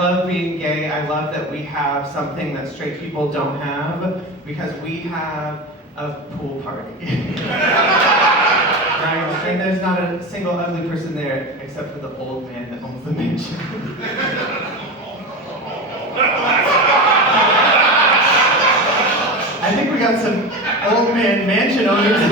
love being gay. I love that we have something that straight people don't have, because we have a pool party. Right? And there's not a single ugly person there except for the old man that owns the mansion. I think we got some old man mansion owners.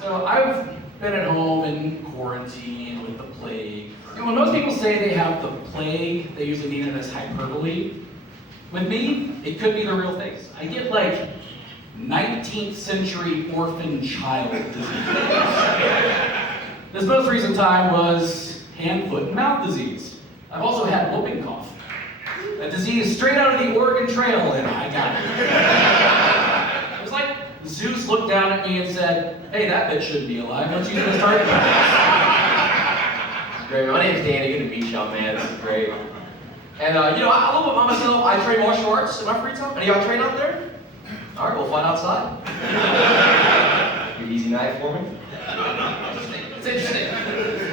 So I've been at home in quarantine with the plague. And when most people say they have the plague, they usually mean it as hyperbole. With me, it could be the real thing. I get like 19th century orphan child disease. This most recent time was hand, foot, and mouth disease. I've also had whooping cough. A disease straight out of the Oregon Trail, and I got it. It was like Zeus looked down at me and said, "Hey, that bitch shouldn't be alive. Let's use it as target practice." Great. My name's Danny. Good to meet y'all, man. This is great. And I love about myself. I train martial arts in my free time. Any of y'all train out there? All right, we'll find outside. An easy night for me. It's interesting.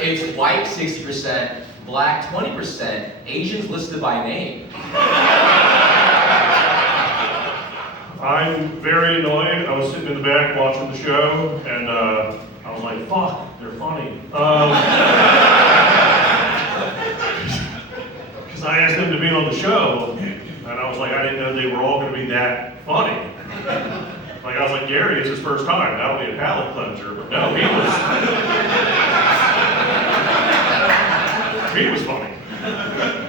It's white 60%, black 20%, Asians listed by name. I'm very annoyed. I was sitting in the back watching the show, and I was like, fuck, they're funny. Because I asked them to be on the show, and I was like, I didn't know they were all going to be that funny. Like, I was like, Gary, it's his first time. That'll be a palate cleanser. But no, he was funny. I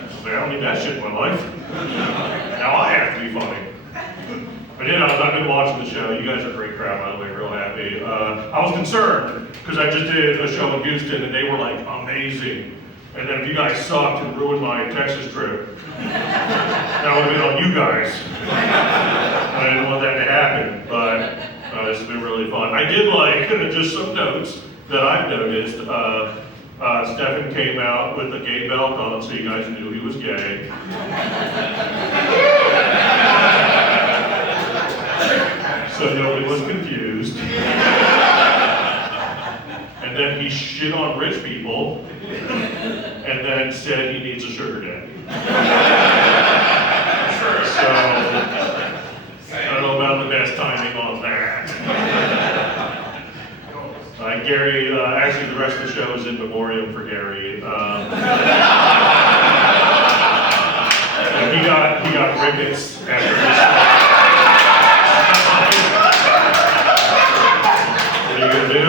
was like, I don't need that shit in my life. Now I have to be funny. But I've been watching the show. You guys are a great crowd, by the way, real happy. I was concerned, because I just did a show in Houston, and they were like, amazing. And then if you guys sucked and ruined my Texas trip, that would have been on you guys. I didn't want that to happen, but this has been really fun. I did like, just some notes that I've noticed. Stefan came out with a gay belt on, so you guys knew he was gay. So nobody was confused. And then he shit on rich people, and then said he needs a sugar daddy. So, I don't know about the best timing on that. Gary, actually the rest of the show is in memoriam for Gary. He got rickets after this. What are you gonna do?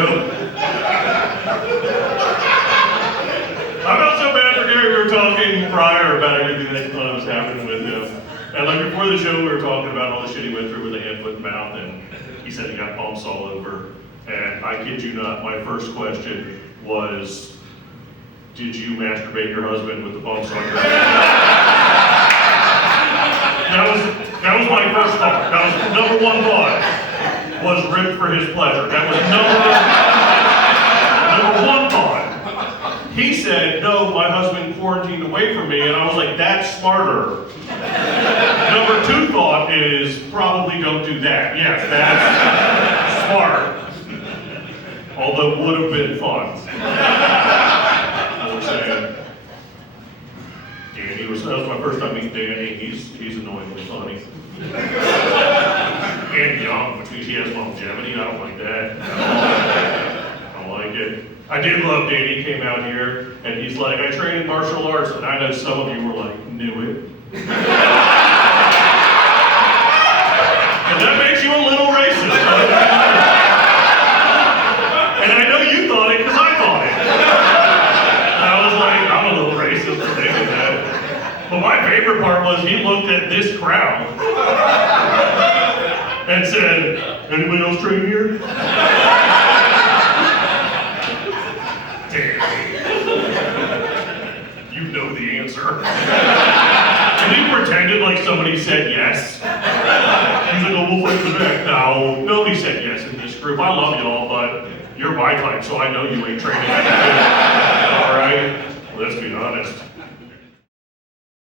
I felt so bad for Gary. We were talking prior about everything that was happening with him. And like before the show, we were talking about all the shit he went through with the hand, foot, and mouth, and he said he got bumps all over. And I kid you not, my first question was, did you masturbate your husband with the bumps on your head? That was my first thought. That was number one thought, was rip for his pleasure. That was number one thought. He said, no, my husband quarantined away from me, and I was like, that's smarter. Number two thought is, probably don't do that. Yes, that's smart. Although would have been fun. What we're saying. Danny that was my first time meeting Danny. He's annoyingly funny. And young, which means he has longevity. I don't like that. I don't like it. I did love Danny came out here and he's like, I train in martial arts, and I know some of you were like, knew it. And that makes you a little racist. And I know you thought it because I thought it. And I was like, I'm a little racist for thinking that. But my favorite part was he looked at this crowd and said, anybody else train here? Damn. You know the answer. And he pretended like somebody said yes. He's like, oh, we'll wait for that. No, nobody said yes in this group. I love y'all, but you're my type, so I know you ain't training. All right? Let's be honest.